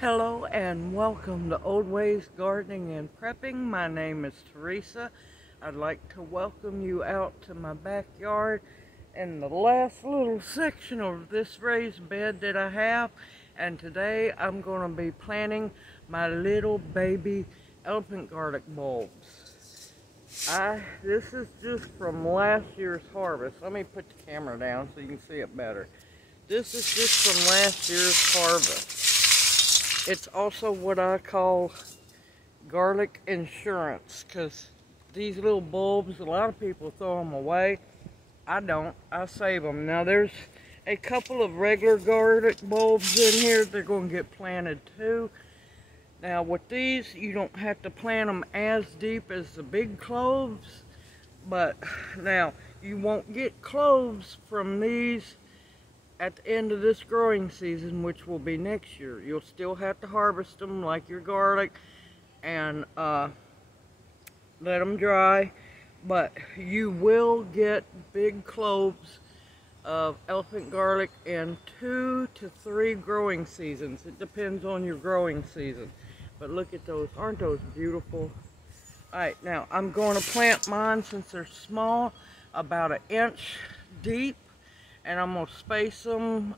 Hello and welcome to Old Ways Gardening and Prepping. My name is Teresa. I'd like to welcome you out to my backyard and the last little section of this raised bed that I have. And today I'm going to be planting my little baby elephant garlic bulbs. This is just from last year's harvest. Let me put the camera down so you can see it better. This is just from last year's harvest. It's also what I call garlic insurance, because these little bulbs, a lot of people throw them away. I don't. I save them. Now there's a couple of regular garlic bulbs in here. They're going to get planted too. Now with these, you don't have to plant them as deep as the big cloves, but now you won't get cloves from these at the end of this growing season, which will be next year. You'll still have to harvest them like your garlic and let them dry, but you will get big cloves of elephant garlic in 2 to 3 growing seasons. It depends on your growing season. But look at those. Aren't those beautiful? Alright, now I'm going to plant mine, since they're small, about 1 inch deep. And I'm going to space them,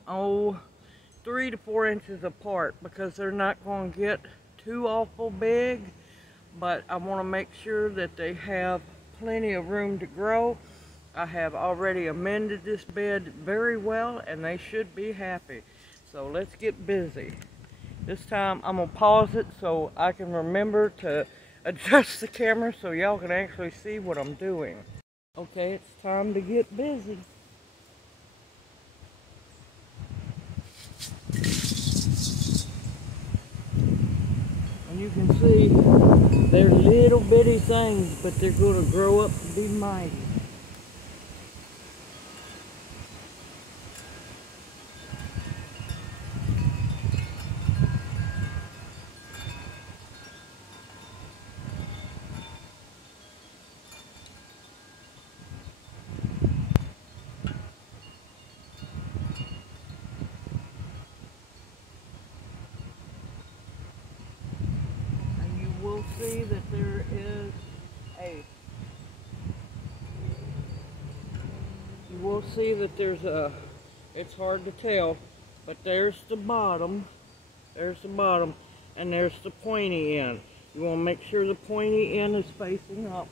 3 to 4 inches apart, because they're not going to get too awful big. But I want to make sure that they have plenty of room to grow. I have already amended this bed very well, and they should be happy. So let's get busy. This time I'm going to pause it so I can remember to adjust the camera so y'all can actually see what I'm doing. Okay, it's time to get busy. And you can see they're little bitty things, but they're going to grow up to be mighty. We'll see that there is you will see that there's it's hard to tell, but there's the bottom, and there's the pointy end. You want to make sure the pointy end is facing up.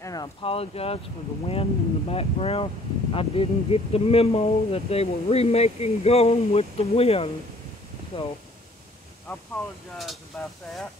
And I apologize for the wind in the background. I didn't get the memo that they were remaking Gone with the Wind. So, I apologize about that.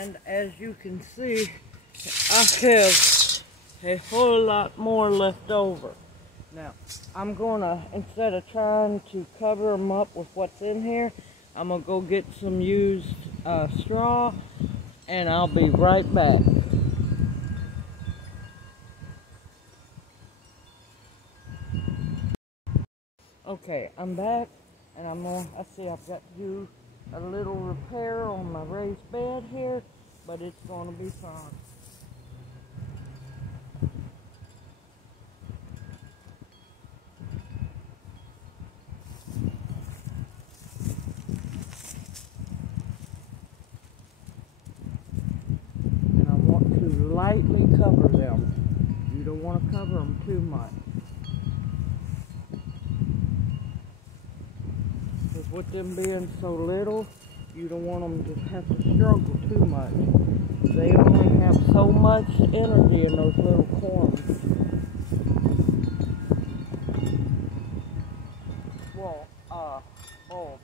And as you can see, I have a whole lot more left over. Now, I'm gonna, instead of trying to cover them up with what's in here, I'm gonna go get some used straw, and I'll be right back. Okay, I'm back, and I see I've got to do a little repair on my raised bed here, but it's gonna be fine. Lightly cover them. You don't want to cover them too much. Because with them being so little, you don't want them to have to struggle too much. They only have so much energy in those little corms. Well, bulbs.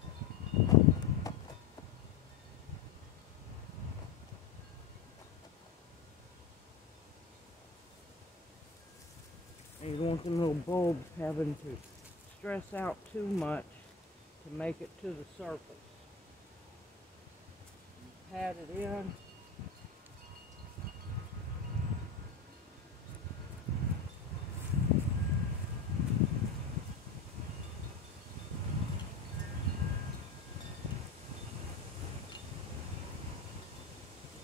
You don't want them little bulbs having to stress out too much to make it to the surface. Pat it in.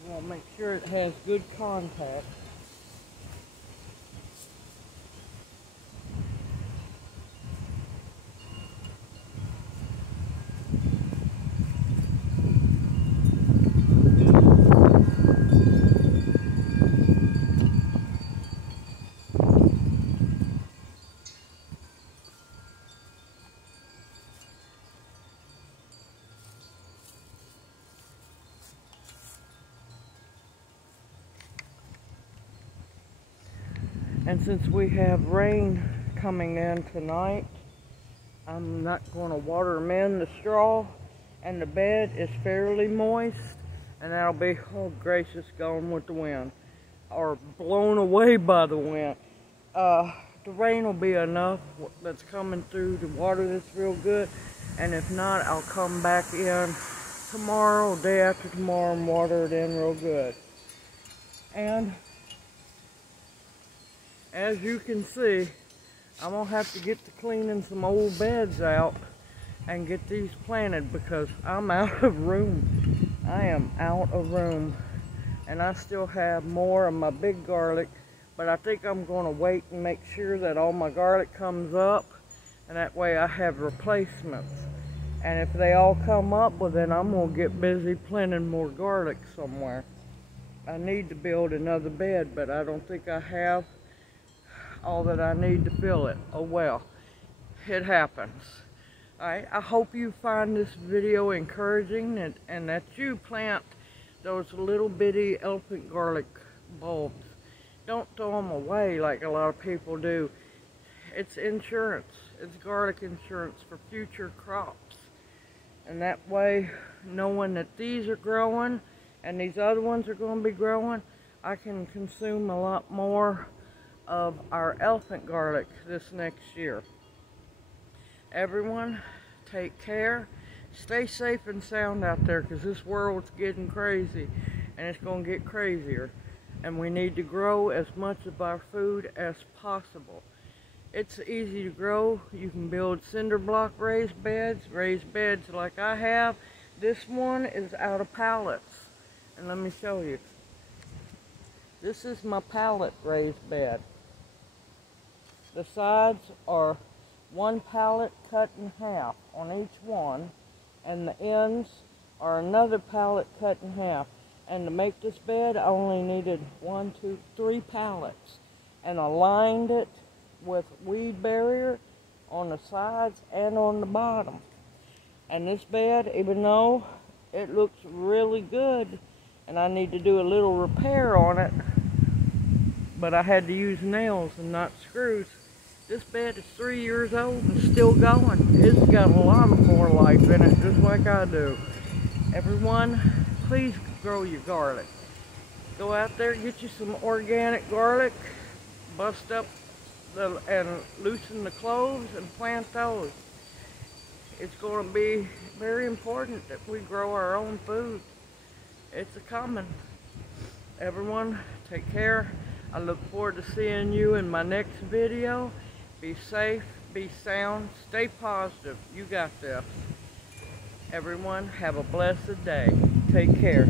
You want to make sure it has good contact. And since we have rain coming in tonight, I'm not going to water them in the straw, and the bed is fairly moist, and that'll be, oh gracious, gone with the wind, or blown away by the wind. The rain will be enough that's coming through to water this real good, and if not, I'll come back in tomorrow, day after tomorrow, and water it in real good. And as you can see, I'm going to have to get to cleaning some old beds out and get these planted because I'm out of room. I am out of room. And I still have more of my big garlic, but I think I'm going to wait and make sure that all my garlic comes up, and that way I have replacements. And if they all come up, well then I'm going to get busy planting more garlic somewhere. I need to build another bed, but I don't think I have all that I need to fill it. Oh well, it happens. Alright, I hope you find this video encouraging and that you plant those little bitty elephant garlic bulbs. Don't throw them away like a lot of people do. It's insurance. It's garlic insurance for future crops. And that way, knowing that these are growing and these other ones are going to be growing, I can consume a lot more of our elephant garlic this next year. Everyone, take care. Stay safe and sound out there because this world's getting crazy and it's going to get crazier. And we need to grow as much of our food as possible. It's easy to grow. You can build cinder block raised beds like I have. This one is out of pallets. And let me show you. This is my pallet raised bed. The sides are one pallet cut in half on each one, and the ends are another pallet cut in half. And to make this bed, I only needed 1, 2, 3 pallets. And I lined it with weed barrier on the sides and on the bottom. And this bed, even though it looks really good, and I need to do a little repair on it, but I had to use nails and not screws. This bed is 3 years old and still going. It's got a lot more life in it, just like I do. Everyone, please grow your garlic. Go out there, get you some organic garlic, bust up and loosen the cloves and plant those. It's going to be very important that we grow our own food. It's a common. Everyone, take care. I look forward to seeing you in my next video. Be safe, be sound, stay positive. You got this. Everyone, have a blessed day. Take care.